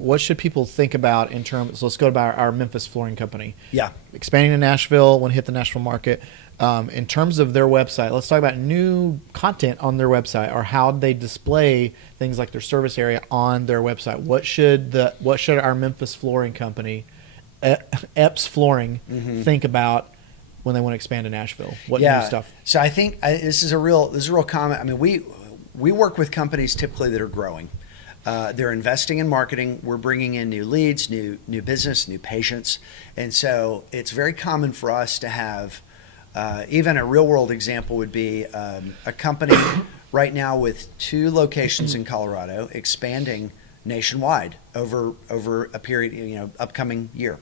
what should people think about in terms? So let's go to our Memphis flooring company. Yeah. Expanding to Nashville, want to hit the Nashville market. In terms of their website, let's talk about new content on their website, or how they display things like their service area on their website. What should our Memphis flooring company, Epps Flooring, think about when they want to expand to Nashville? What new stuff? So I think this is a real comment. I mean, we work with companies typically that are growing. They're investing in marketing. We're bringing in new leads, new business, new patients. And so it's very common for us to have, even a real world example would be a company right now with 2 locations in Colorado expanding nationwide over a period, upcoming year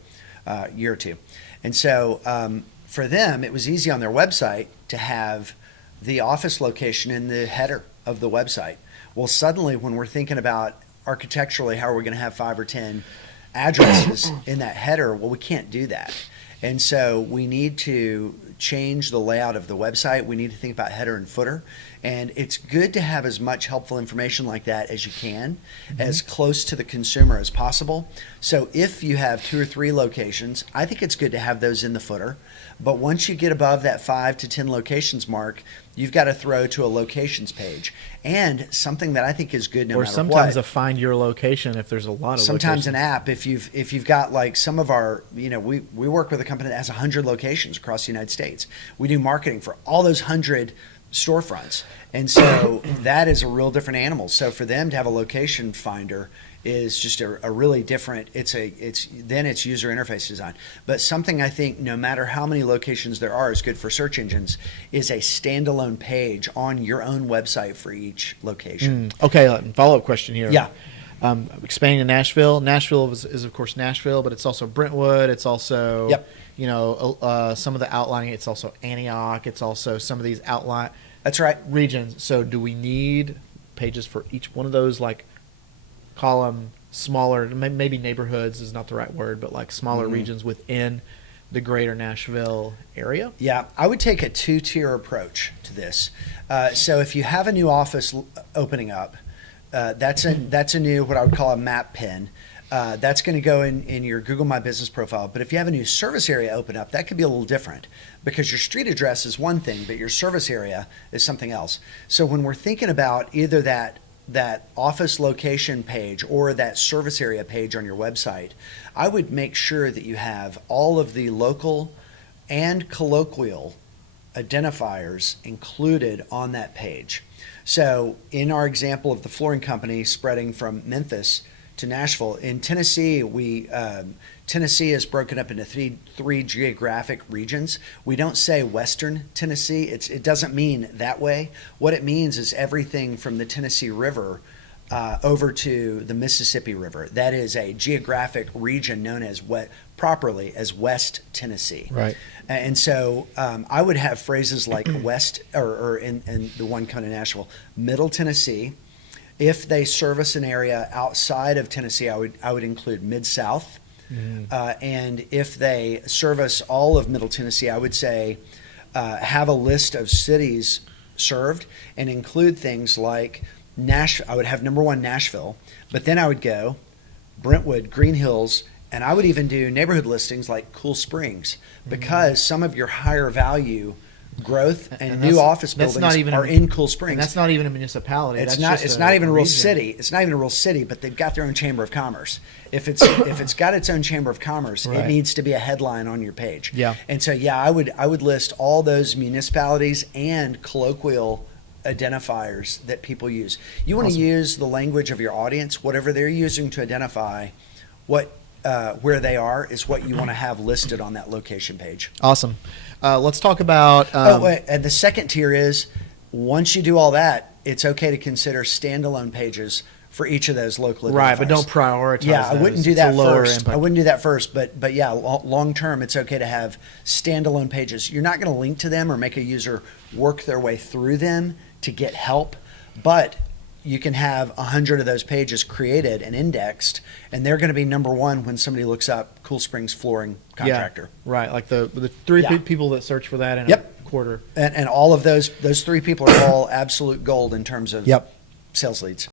or two. And so for them, it was easy on their website to have the office location in the header of the website. Well, suddenly when we're thinking about architecturally how are we going to have 5 or 10 addresses in that header, well, we can't do that. And so we need to change the layout of the website. We need to think about header and footer. And it's good to have as much helpful information like that as you can, as close to the consumer as possible. So if you have 2 or 3 locations, I think it's good to have those in the footer. But once you get above that 5 to 10 locations mark, you've got to throw to a locations page. And something that I think is good no matter what. Or sometimes a find your location if there's a lot of sometimes locations. An app, if you've got like some of our, we work with a company that has 100 locations across the United States. We do marketing for all those 100 storefronts. And so that is a real different animal. So for them to have a location finder is just a really different, it's user interface design. But something I think no matter how many locations there are is good for search engines is a standalone page on your own website for each location. Okay, follow-up question here. Yeah. Expanding to Nashville. Nashville is of course Nashville, but it's also Brentwood. It's also, some of the outlining. It's also Antioch. It's also some of these outline. That's right. Regions. So do we need pages for each one of those, like column smaller, maybe neighborhoods is not the right word, but like smaller regions within the greater Nashville area? Yeah, I would take a 2-tier approach to this. So if you have a new office opening up, that's a new, what I would call a map pin. That's going to go in your Google My Business profile. But if you have a new service area open up, that could be a little different, because your street address is one thing, but your service area is something else. So when we're thinking about either that office location page or that service area page on your website, I would make sure that you have all of the local and colloquial identifiers included on that page. So in our example of the flooring company spreading from Memphis to Nashville, in Tennessee, Tennessee is broken up into three geographic regions. We don't say Western Tennessee. It doesn't mean that way. What it means is everything from the Tennessee River over to the Mississippi River. That is a geographic region known as properly as West Tennessee. Right. And so I would have phrases like West, or in the one coming to Nashville, Middle Tennessee. If they service an area outside of Tennessee, I would include Mid-South. And if they service all of Middle Tennessee, I would say have a list of cities served and include things like I would have number 1 Nashville, but then I would go Brentwood, Green Hills, and I would even do neighborhood listings like Cool Springs, because some of your higher value growth and new office buildings are in Cool Springs. And that's not even a municipality. It's not even a real city. It's not even a real city, but they've got their own chamber of commerce. If it's got its own chamber of commerce, right, it needs to be a headline on your page. Yeah. And so I would list all those municipalities and colloquial identifiers that people use. You want to use the language of your audience, whatever they're using to identify where they are is what you want to have listed on that location page. Awesome. Let's talk about... and the second tier is, once you do all that, it's okay to consider standalone pages for each of those local identifiers. Right, but don't prioritize I those. wouldn't do that first. Impact. I wouldn't do that first, but yeah, long term, it's okay to have standalone pages. You're not going to link to them or make a user work their way through them to get help, but you can have 100 of those pages created and indexed, and they're going to be number 1 when somebody looks up Cool Springs Flooring Contractor. Yeah, right, like the 3 people that search for that in a quarter. And all of those 3 people are all absolute gold in terms of sales leads.